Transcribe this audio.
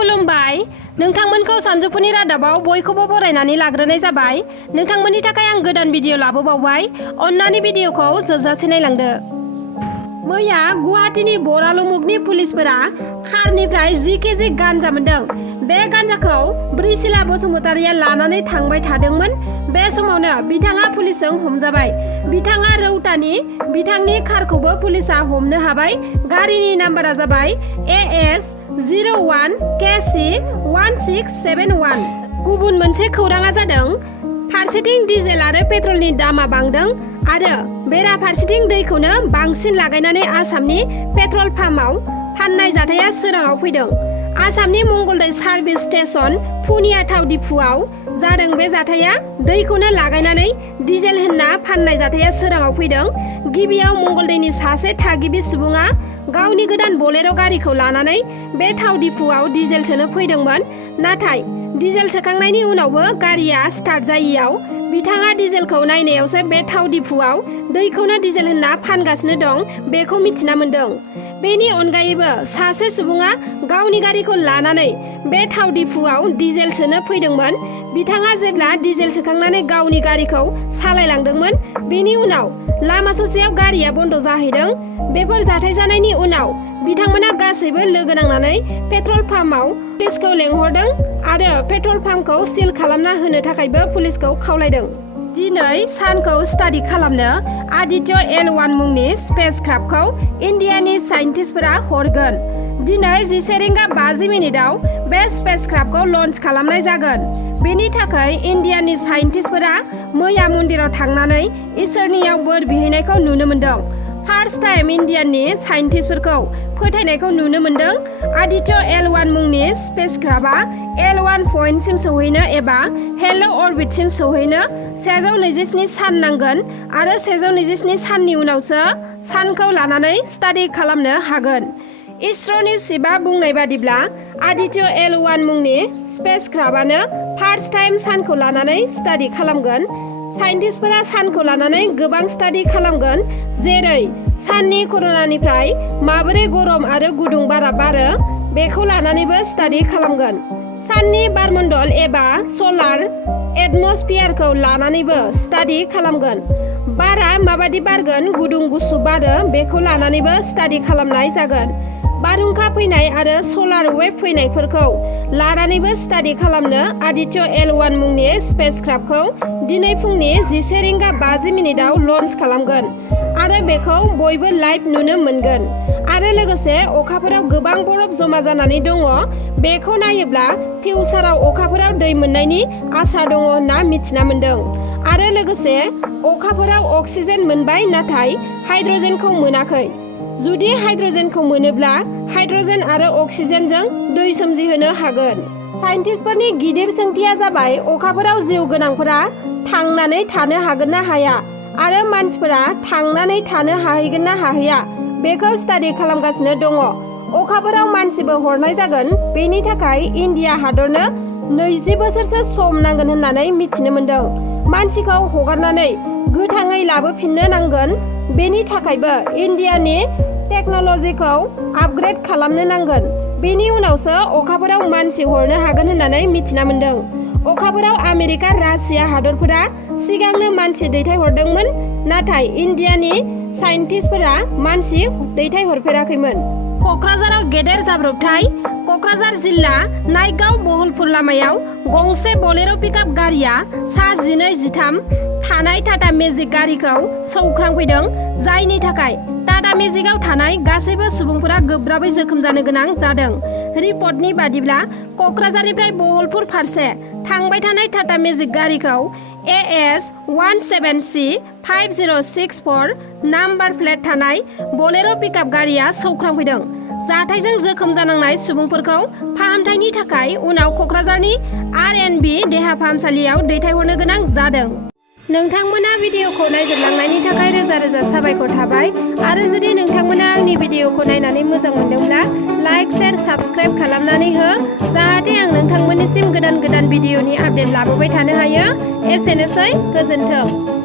खुलुमबाय नोंथांमोनखौ सानजौफुनि रादाबाव बयखौबो बरायनानै लाग्रोनाय जाबाय। नोंथांमोननि थाखाय आं गोदान भिडिअ लाबोबावबाय। अन्नानै भिडिअखौ जोबजासे नायलांदो। मैया गुवाहाटीनि बरालुमुगनि पुलिसफोरा कारनिफ्राय 10 केजि गान्जा मोनदों। बे गान्जाखौ ब्रिसिला बसुमतारिया लानानै थांबाय थादोंमोन। बे समावनो बिथाङा पुलिसजों हमजाबाय। बिथाङा रौतानि बिथांनि कारखौबो पुलिसा हमनो हाबाय। गारिनि नाम्बारा जाबाय AS 01 KC 1671। गुबुन मोनसे खौराङा जादों फारसेथिं डिजेल आरो पेट्रलनि दामा बांदों आरो बेराफारसेथिं दैखौनो बांसिन लागायनानै आसामनि पेट्रल पाम्पआव फाननाय जाथाया सोराङाव फैदों। आसामनि मंगलदै सार्भिस स्टेशन पुनिया थाव दिपुआव जादों बे जाथाया। दैखौनो लागायनानै डिजेल होनना फाननाय जाथाया सोराङाव फैदों। गिबियाव मंगलदैनि सासे थागिबि सुबुङा गावनि गोदान बलेर' गारिखौ लानानै बे थाव दिपुआव डिजेल सोनो फैदोंमोन। नाथाय डिजेल सोखांनायनि उनावबो गारिया स्टार्ट जायियाव बिथाङा डिजेलखौ नायनायावसो बे थाव दिपुआव दैखौनो डिजेल होनना फानगासिनो दं बेखौ मिथिना मोन्दों। बेनि अनगायैबो सासे सुबुङा गावनि गारिखौ लानानै बे थाव दिपुआव डिजेल सोनो फैदोंमोन। बिथाङा जेब्ला डिजेल सोखांनानै गावनि गारिखौ सालायलांदोंमन बेनि उनाव लामा ससेयाव गारिया बन्द जाहैदों। बेफोर जाथाय जानायनि उनाव बिथांमोना गासैबो लोगो नांनानै पेट्रल पाम्पआव पुलिसखौ लेंहरदों आरो पेट्रल पाम्पखौ सिल खालामना होनो थाखायबो पुलिसखौ खावलायदों। दिनै सानखौ स्टाडि खालामनो आदित्य L1 मुंनि स्पेसक्राफ्टखौ इन्डियानि साइन्टिस्टफोरा हरगोन। दिनै 11:50 बे स्पेसक्राफ्टखौ लन्च खालामनाय जागोन। बेनि थाखाय इन्डियानि साइन्टिस्टफोरा मैया मन्दिराव थांनानै इसोरनियाव बोर बिहैनायखौ नुनो मोन्दों। फार्स्ट टाइम इन्डियानि साइन्टिस्टफोरखौ फोथायनायखौ नुनो मोन्दों। आदित्य L1 मुंनि स्पेसक्राफ्टआ L1 पइन्टसिम सौहैनो एबा हेलो अरबिटसिम सौहैनो 127 सान नांगोन आरो 127 साननि उनावसो सानखौ लानानै स्टाडि खालामनो हागोन। इसर'नि चिफआ बुंनाय बादिब्ला आदित्य L1 मुंनि स्पेसक्राफ्टआनो फार्स्ट टाइम सानखौ लानानै स्टाडि खालामगोन। साइन्टिस्टफोरा सानखौ लानानै गोबां स्टाडि खालामगोन, जेरै साननि कर'नानिफ्राय माबोरै गरम आरो गुदुं बारा बारो बेखौ लानानैबो स्टाडि खालामगोन। साननि बारमण्डल एबा सलार एटमस्फियारखौ लानानैबो स्टाडि खालामगोन। बारा माबादि बारगोन, गुदुं गुसु बारो बेखौ लानानैबो स्टाडि खालामनाय जागोन। बारहुंखा फैनाय आरो सलार वेभ फैनायफोरखौ लानानैबो स्टाडि खालामनो आदित्य L1 मुंनि स्पेसक्राफ्टखौ दिनै फुंनि 11:50 लन्च खालामगोन आरो बेखौ बयबो लाइभ नुनो मोनगोन। आरो लोगोसे अखाफोराव गोबां बरफ जमा जानानै दङ। बेखौ नायोब्ला फिउचाराव अखाफोराव दै मोननायनि आसा दङ होनना मिथिना मोन्दों। आरो लोगोसे अखाफोराव अक्सिजेन मोनबाय नाथाय हाइड्रजेनखौ मोनाखै। जुदि हाइड्रजेनखौ मोनोब्ला हाइड्रजेन आरो अक्सिजेनजों दै सोमजिहोनो हागोन। साइन्टिस्टफोरनि गिदिर सोंथिया जाबाय अखाफोराव जिउ गोनांफोरा थांनानै थानो हागोन ना हाया आरो मानसिफोरा थांनानै थानो हाहैगोन ना हाहैया बेखौ स्टाडि खालामगासिनो दङ। अखाफोराव मानसिबो हरनाय जागोन। बेनि थाखाय इन्डिया हादरनो 20 बोसोरसो सम नांगोन होननानै मिथिनो मोन्दों। मानसिखौ हगारनानै गोथाङै लाबोफिननो नांगोन। बेनि थाखायबो इन्डियानि टेक्न'लजिखौ आपग्रेड खालामनो नांगोन। बेनि उनावसो अखाफोराव मानसि हरनो हागोन होननानै मिथिना मोन्दों। अखाफोराव आमेरिका, रासिया हादरफोरा सिगांनो मानसि दैथायहरदोंमोन, नाथाय इन्डियानि साइन्टिस्टफोरा मानसि दैथायहरफेराखैमोन। क'क्राझाराव गेदेर जाब्रबथाय। क'क्राझार जिल्ला नायगाव बहलपुर लामायाव गंसे बलेर' पिकआप गारिया सा 12-13 थानाय टाटा मेजिक गारिखौ सौख्रांफैदों, जायनि थाखाय टाटा मेजिकआव थानाय गासैबो सुबुंफोरा गोब्राबै जोखोम जानो गोनां जादों। रिपर्टनि बादिब्ला क'क्राझारनिफ्राय बहलपुर फारसे थांबाय थानाय टाटा मेजिक गारिखौ AS 17C 5064 नाम्बार प्लेट थानाय बलेर' पिकआप गारिया सौख्रांफैदों। जाथायजों जोखोम जानांनाय सुबुंफोरखौ फाहामथायनि थाखाय उनाव क'क्राझारनि RNB देहा फाहामसालियाव दैथायहरनो गोनां जादों। नोंथांमोना भिडिअखौ नायजोबलांनायनि थाखाय रोजा रोजा साबायखर थाबाय। आरो जुदि नोंथांमोना आंनि भिडिअखौ नायनानै मोजां मोनदोंब्ला लाइक, शेयार, साबस्क्राइब खालामनानै हो, जाहाथे आं नोंथांमोननिसिम गोदान भिडिअनि आपडेट लाबोबाय थानो हायो। एसेनोसै, गोजोन्थों।